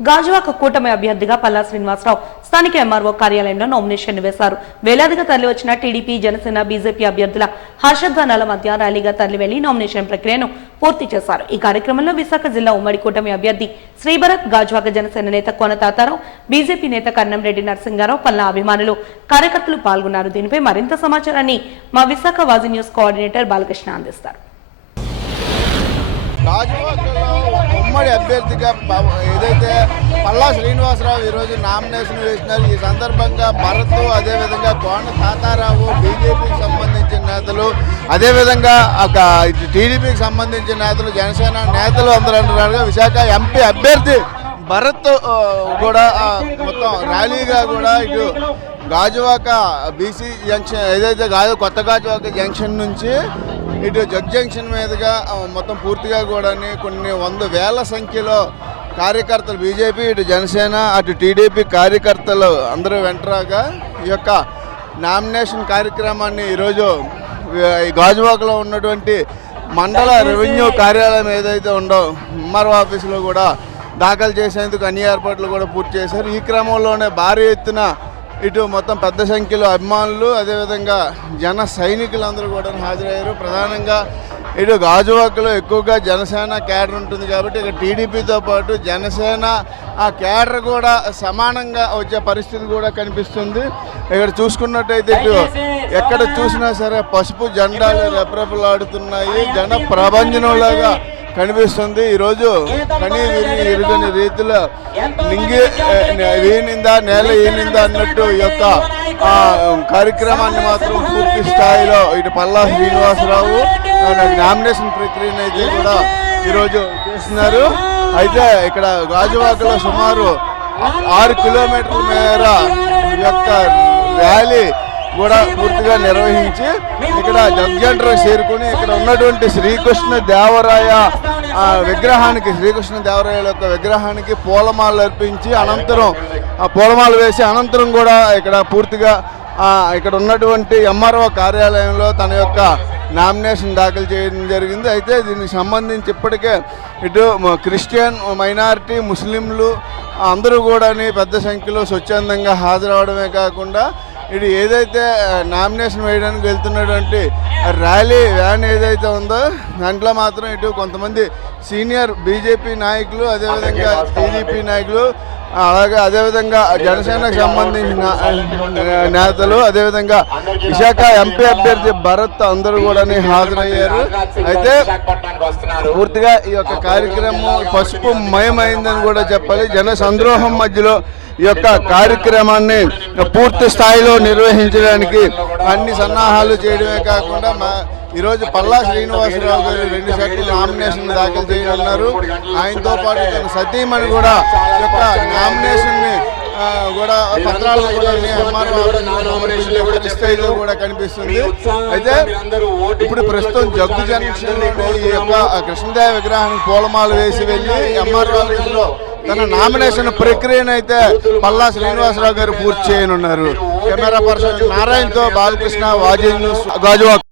గాజువాక కూటమి అభ్యర్థిగా పల్లా శ్రీనివాసరావు స్థానిక ఎంఆర్ఓ కార్యాలయంలో నామినేషన్ వేశారు. వేలాదిగా తరలివచ్చిన టీడీపీ జనసేన బీజేపీ అభ్యర్థుల హర్షధ్వానాల మధ్య ర్యాలీగా తరలి వెళ్ళి నామినేషన్ ప్రక్రియను పూర్తి చేశారు. ఈ కార్యక్రమంలో విశాఖ జిల్లా ఉమ్మడి కూటమి అభ్యర్థి శ్రీభరత్ గాజువాక జనసేన నేత కోన తాతారావు బీజేపీ నేత కన్నంరెడ్డి నరసింగారావు పల్లా అభిమానులు కార్యకర్తలు పాల్గొన్నారు. దీనిపై మరింత సమాచారాన్ని మా విశాఖ వాజీ న్యూస్ కోఆర్డినేటర్ బాలకృష్ణ అందిస్తారు. అభ్యర్థిగా ఏదైతే పల్లా శ్రీనివాసరావు ఈరోజు నామినేషన్ వేసినారు ఈ సందర్భంగా భరత్ అదేవిధంగా కోన తాతారావు బీజేపీకి సంబంధించిన నేతలు అదేవిధంగా ఒక టీడీపీకి సంబంధించిన నేతలు జనసేన నేతలు అందరూ అంటున్నారుగా విశాఖ ఎంపీ అభ్యర్థి భరత్ కూడా మొత్తం ర్యాలీగా కూడా ఇటు గాజువాక బీసీ జంక్షన్ ఏదైతే గాజు కొత్త గాజువాక జంక్షన్ నుంచి ఇటు జగ్ జంక్షన్ మీదుగా మొత్తం పూర్తిగా కూడా కొన్ని వంద వేల సంఖ్యలో కార్యకర్తలు బీజేపీ ఇటు జనసేన అటు టీడీపీ కార్యకర్తలు అందరూ వెంటరాగా ఈ యొక్క నామినేషన్ కార్యక్రమాన్ని ఈరోజు ఈ గాజువాకలో ఉన్నటువంటి మండల రెవెన్యూ కార్యాలయం ఏదైతే ఉందో ఎంఆర్ఓ ఆఫీసులో కూడా దాఖలు చేసేందుకు అన్ని ఏర్పాట్లు కూడా పూర్తి చేశారు. ఈ క్రమంలోనే భారీ ఎత్తున ఇటు మొత్తం పెద్ద సంఖ్యలో అభిమానులు అదేవిధంగా జన సైనికులందరూ కూడా హాజరయ్యారు. ప్రధానంగా ఇటు గాజువాకలో ఎక్కువగా జనసేన క్యాడర్ ఉంటుంది కాబట్టి ఇక టీడీపీతో పాటు జనసేన ఆ క్యాడర్ కూడా సమానంగా వచ్చే పరిస్థితి కూడా కనిపిస్తుంది. ఇక్కడ చూసుకున్నట్టయితే ఇటు ఎక్కడ చూసినా సరే పసుపు జెండాలు రెపరెపలాడుతున్నాయి. జన ప్రభంజనంలాగా కనిపిస్తుంది. ఈరోజు కనీ విని ఎరుగని రీతిలో నింగి వీనిందా నేల ఈనిందా అన్నట్టు ఈ యొక్క కార్యక్రమాన్ని మాత్రం పూర్తి స్థాయిలో ఇటు పల్లా శ్రీనివాసరావు నామినేషన్ ప్రక్రియను అయితే కూడా ఈరోజు చేస్తున్నారు. అయితే ఇక్కడ గాజువాకలో సుమారు ఆరు కిలోమీటర్ల మేర ఈ యొక్క ర్యాలీ కూడా పూర్తిగా నిర్వహించి ఇక్కడ జగ్జంటర్ చేరుకుని ఇక్కడ ఉన్నటువంటి శ్రీకృష్ణ దేవరాయ విగ్రహానికి శ్రీకృష్ణ దేవరాయల యొక్క విగ్రహానికి పూలమాలలు అర్పించి అనంతరం ఆ పూలమాలు వేసి అనంతరం కూడా ఇక్కడ పూర్తిగా ఇక్కడ ఉన్నటువంటి ఎంఆర్ఓ కార్యాలయంలో తన యొక్క నామినేషన్ దాఖలు చేయడం జరిగింది. అయితే దీనికి సంబంధించి ఇప్పటికే ఇటు క్రిస్టియన్ మైనారిటీ ముస్లింలు అందరూ కూడా పెద్ద సంఖ్యలో స్వచ్ఛందంగా హాజరవడమే కాకుండా ఇది ఏదైతే నామినేషన్ వేయడానికి వెళ్తున్నటువంటి ర్యాలీ వ్యాన్ ఏదైతే ఉందో దాంట్లో మాత్రం ఇటు కొంతమంది సీనియర్ బీజేపీ నాయకులు అదేవిధంగా టీడీపీ నాయకులు అలాగే అదేవిధంగా జనసేనకు సంబంధించిన నేతలు అదేవిధంగా విశాఖ ఎంపీ అభ్యర్థి భరత్ అందరూ కూడా హాజరయ్యారు. అయితే పూర్తిగా ఈ యొక్క కార్యక్రమం పసుపు మయమైందని కూడా చెప్పాలి. జన సంద్రోహం మధ్యలో ఈ యొక్క కార్యక్రమాన్ని పూర్తి స్థాయిలో నిర్వహించడానికి అన్ని సన్నాహాలు చేయడమే కాకుండా మా ఈరోజు పల్లా శ్రీనివాసరావు గారు రెండు సెట్లు నామినేషన్ దాఖలు చేయనున్నారు. ఆయనతో పాటు తన సతీమణి కూడా యొక్క నామినేషన్ని కూడా పత్రాలను కూడా స్థాయిలో కూడా కనిపిస్తుంది. అయితే ఇప్పుడు ప్రస్తుతం జగ్గు జంక్షన్ ఈ యొక్క కృష్ణదేవ విగ్రహానికి పూలమాల వేసి వెళ్ళి ఎంఆర్ఓ ఆఫీసులో తన నామినేషన్ ప్రక్రియను అయితే పల్లా శ్రీనివాసరావు గారు పూర్తి చేయనున్నారు. కెమెరా పర్సన్ నారాయణతో బాలకృష్ణ వాజీ న్యూస్ గాజువాక్.